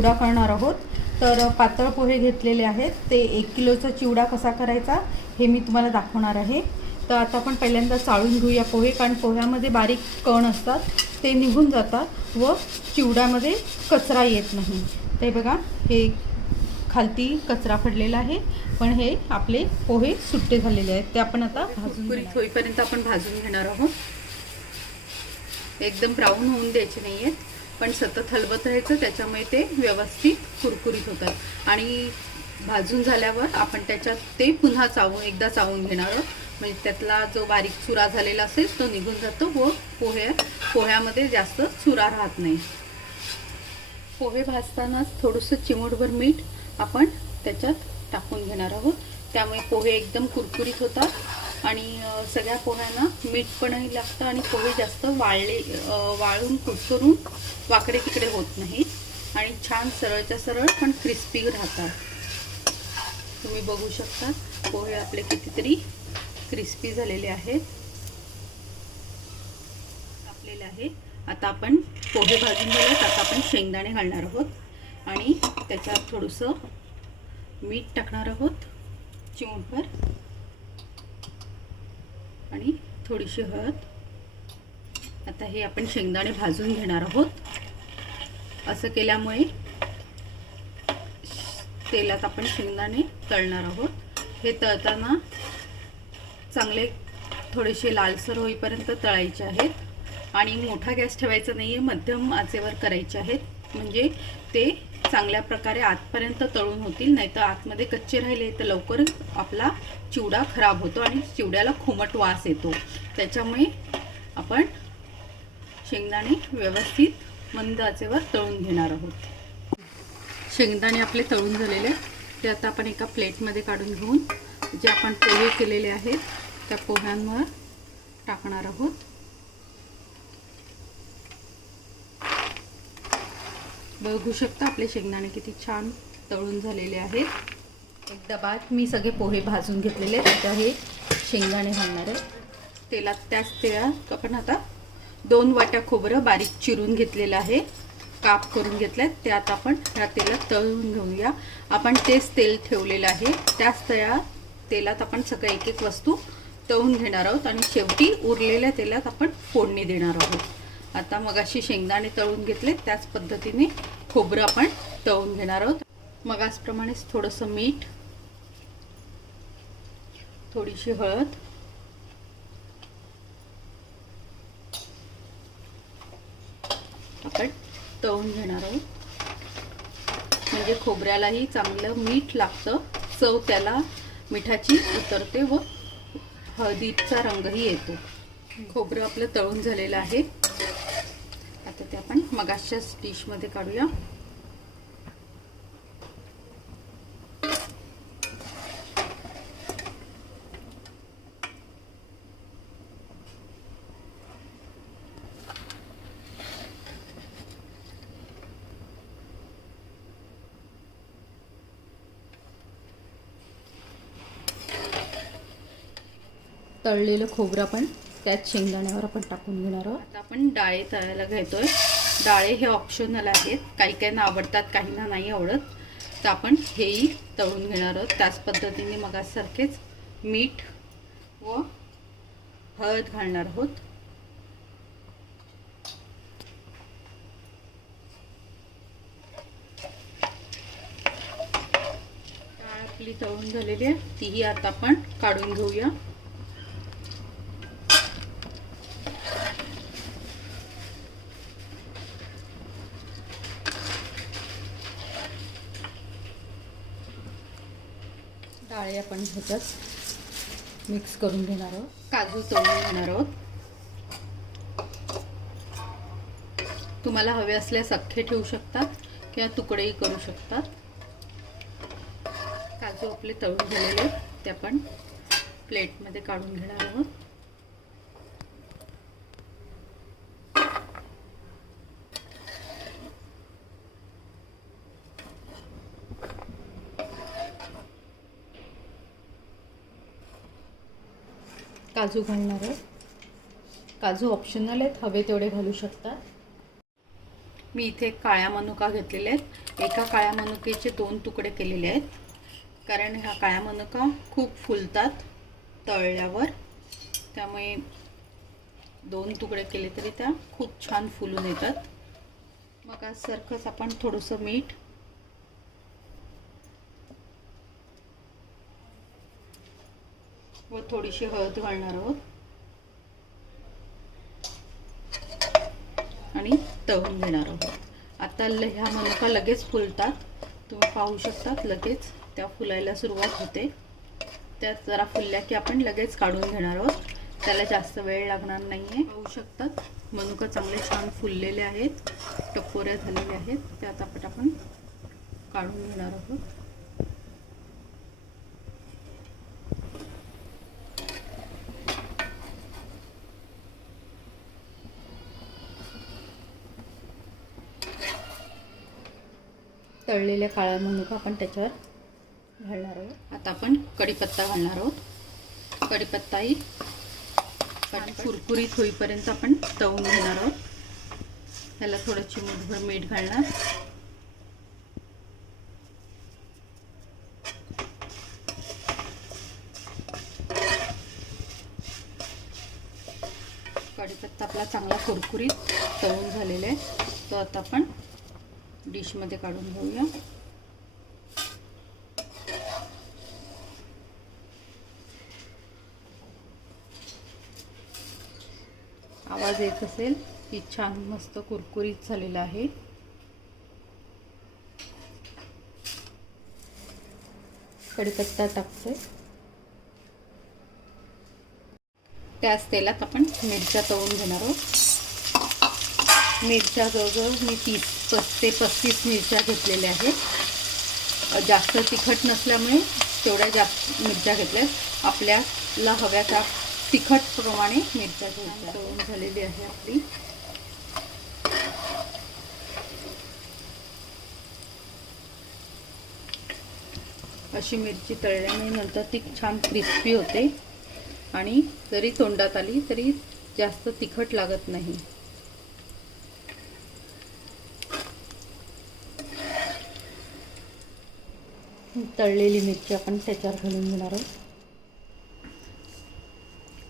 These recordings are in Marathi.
चिवडा करणार आहोत. तर पातळ पोहे घेतलेले आहेत. ते एक किलोचा चिवडा कसा करायचा हे मी तुम्हाला दाखवणार आहे. तर आता आपण पहिल्यांदा चाळून घेऊया पोहे कारण पोह्यामध्ये बारीक कण असतात ते निघून जातात व चिवड्यामध्ये कचरा येत नाही. ते बघा हे खालती कचरा पडलेला आहे पण हे आपले पोहे सुट्टे झालेले आहेत. ते आपण आता भाजून होईपर्यंत आपण भाजून घेणार आहोत. एकदम ब्राऊन होऊन द्यायचे नाही आहेत पण सतत हलवत राहायचं त्याच्यामुळे ते व्यवस्थित कुरकुरीत होतात. आणि भाजून झाल्यावर आपण त्याच्यात ते पुन्हा चावून एकदा चावून घेणार आहोत. म्हणजे त्यातला जो बारीक चुरा झालेला असेल तो निघून जातो व पोह्या पोह्यामध्ये जास्त चुरा राहत नाही. पोहे भाजतानाच थोडंसं चिमूटभर मीठ आपण त्याच्यात टाकून घेणार आहोत. त्यामुळे पोहे एकदम कुरकुरीत होतात. आणि सगळ्या पोह्यांना मीठ पणही लागतं आणि पोहे जास्त वाळले वाळून कुसरून वाकडे तिकडे होत नाहीत. आणि छान सरळच्या सरळ पण क्रिस्पी राहतात. तुम्ही बघू शकता पोहे आपले कितीतरी क्रिस्पी झालेले आहेत. कापलेले आहे आता आपण पोहे भाजून झाले आता आपण शेंगदाणे घालणार आहोत. आणि त्याच्यात थोडंसं मीठ टाकणार आहोत. चिमूटभर. आणि थोडीशी हळद. आता हे आपण शेंगदाणे भाजून घेणार आहोत. असं केल्यामुळे तेलात आपण शेंगदाणे तळणार आहोत. हे तळताना चांगले थोडेसे लालसर होईपर्यंत तळायचे आहेत. आणि मोठा गॅस ठेवायचा नाही आहे मध्यम आचेवर करायचे आहेत. म्हणजे ते चांगल्या प्रकारे आतपर्यंत तळून होतील नाहीतर आतमध्ये कच्चे राहिले तर लवकर आपला चिवडा खराब होतो आणि चिवड्याला खुमट वास येतो. त्याच्यामुळे आपण शेंगदाणे व्यवस्थित मंद आचेवर तळून घेणार आहोत. शेंगदाणे आपले तळून झालेले ते आता आपण एका प्लेटमध्ये काढून घेऊन जे आपण पोहे केलेले आहेत त्या पोह्यांवर टाकणार आहोत. बघू शकता आपले शेंगदाणे किती छान तळून झालेले आहेत. एक डबात मी सगळे पोहे भाजून घेतलेले आहेत. आता हे शेंगदाणे घालणार आहे. तेलात त्याच तेलात आपण आता दोन वाट्या खोबरं बारीक चिरून घेतलेलं आहे. काप करून घेतल्यात. त्यात आपण ह्या तेलात तळून घेऊया. आपण तेच तेल ठेवलेलं आहे. त्याच तया तेलात आपण सगळं एक एक वस्तू तळून घेणार आहोत आणि शेवटी उरलेल्या तेलात आपण फोडणी देणार आहोत. आता मगाशी शेंगदाणे तळून घेतले त्याच पद्धतीने खोबरं आपण तळून घेणार आहोत. मग आजप्रमाणेच थोडंसं मीठ थोडीशी हळद आपण तळून घेणार आहोत. म्हणजे खोबऱ्यालाही चांगलं मीठ लागतं. चव त्याला मिठाची उतरते व हळदीचा रंगही येतो. खोबरं आपलं तळून झालेलं आहे. मगाच्याच डिशमध्ये काढूया. तळलेलं खोबरं आपण त्याच शेंगदाण्यावर आपण टाकून घेणार आहोत. आता आपण डाळे तळायला घेतोय डाळे हे ऑप्शनल आहेत. काही काहींना आवडतात काहींना नाही आवडत. तर आपण हेही तळून घेणार आहोत. त्याच पद्धतीने मगासारखेच मीठ व हळद घालणार आहोत. डाळ आपली तळून झालेली आहे. तीही आता आपण काढून घेऊया. डाळे आपण ह्याच्यात मिक्स करून घेणार आहोत. काजू तळून घेणार आहोत. तुम्हाला हवे असल्यास अख्खे ठेवू शकतात किंवा तुकडेही करू शकतात काजू आपले तळून झालेले आहेत, ते आपण प्लेटमध्ये काढून घेणार आहोत. काजू घालणार आहे. काजू ऑप्शनल आहेत हवे तेवढे घालू शकतात मी इथे काळ्या मनुका घेतलेले आहेत. एका काळ्या मनुकेचे दोन तुकडे केलेले आहेत. कारण ह्या काळ्या मनुका खूप फुलतात तळल्यावर. त्यामुळे दोन तुकडे केले तरी त्या खूप छान फुलून येतात. मग आज सारखंच आपण थोडंसं मीठ व थोडीशी हळद घालणार आहोत. आणि तळून घेणार आहोत. आता ल ह्या मनुका लगेच फुलतात. तुम्ही पाहू शकतात लगेच त्या फुलायला सुरुवात होते. त्या जरा फुलल्या की आपण लगेच काढून घेणार आहोत. त्याला जास्त वेळ लागणार नाही आहे पाहू शकतात. मनुका चांगले छान फुललेले आहेत. टपोऱ्या झालेल्या आहेत. त्या आता आपण काढून घेणार आहोत. तळलेल्या काळ्या मनुका आपण त्याच्यावर घालणार आहोत. आता आपण कढीपत्ता घालणार आहोत. कढीपत्ताही छान कुरकुरीत होईपर्यंत आपण तळून घेणार आहोत. त्याला थोडं चिमूटभर मीठ घालणार. कढीपत्ता आपला चांगला कुरकुरीत तळून झालेला आहे. तो आता आपण डिशमध्ये काढून घेऊया. आवाज येत असेल की छान मस्त कुरकुरीत झालेला आहे. कढीपत्ता टाकतोय. त्याच तेलात आपण मिरच्या तळून घेणार आहोत. मिरच्या जवळजवळ मी तीस पस ते पस्तीस मिरच्या घेतलेल्या आहेत. जास्त तिखट नसल्यामुळे तेवढ्या जास्त मिरच्या घेतल्या आपल्याला हव्या त्या तिखटप्रमाणे मिरच्या घ्यायच्या तळून झालेली आहे आपली. अशी मिरची तळल्यामुळे नंतर ती छान क्रिस्पी होते. आणि जरी तोंडात आली तरी जास्त तिखट लागत नाही. तळलेली मिरची आपण त्याच्यावर घालून घेणार आहोत.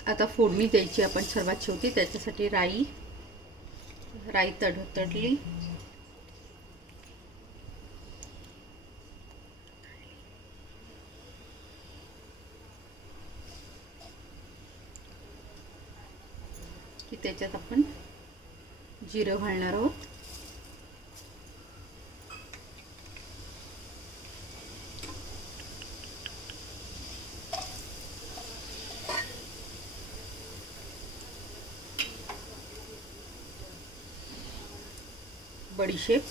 आता फोडणी द्यायची आपण सर्वात शेवटी त्याच्यासाठी राई राई तड तडली. की त्याच्यात आपण जिरं घालणार आहोत. बडीशेप.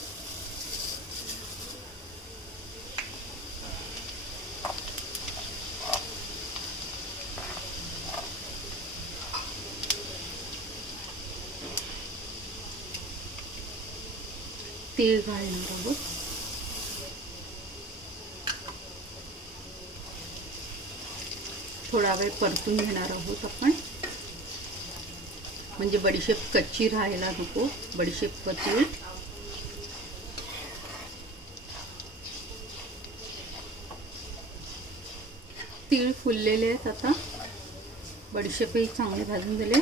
तीळ घालणार आहोत. थोडा वेळ परतून घेणार आहोत आपण. म्हणजे बडीशेप कच्ची राहायला नको. बडीशेप व तीळ तीळ फुललेले आहेत आता. बडीशेपही चांगले भाजून दिले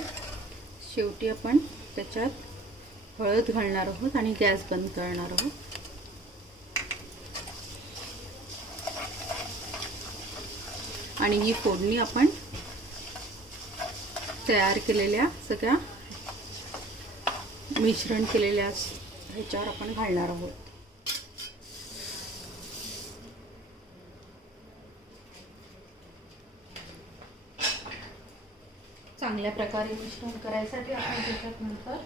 शेवटी आपण त्याच्यात हळद घालणार आहोत आणि गॅस बंद करणार आहोत. आणि ही फोडणी आपण तयार केलेल्या सगळ्या मिश्रण केलेल्या ह्याच्यावर आपण घालणार आहोत. चांगल्या प्रकारे मिश्रण करायसाठी आपण त्याच्यात नंतर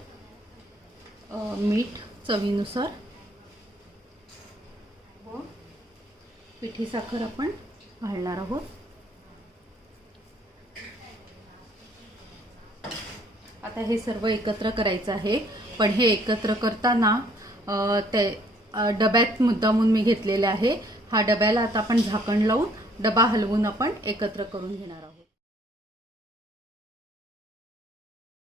मीठ चवीनुसार व पिठी साखर आपण घालणार आहोत. आता हे सर्व एकत्र करायचं आहे. पण हे एकत्र करताना ते डब्यात मुद्दामून मी घेतलेले आहे. हा डब्याला आता आपण झाकण लावून डबा हलवून आपण एकत्र करून घेणार आहोत.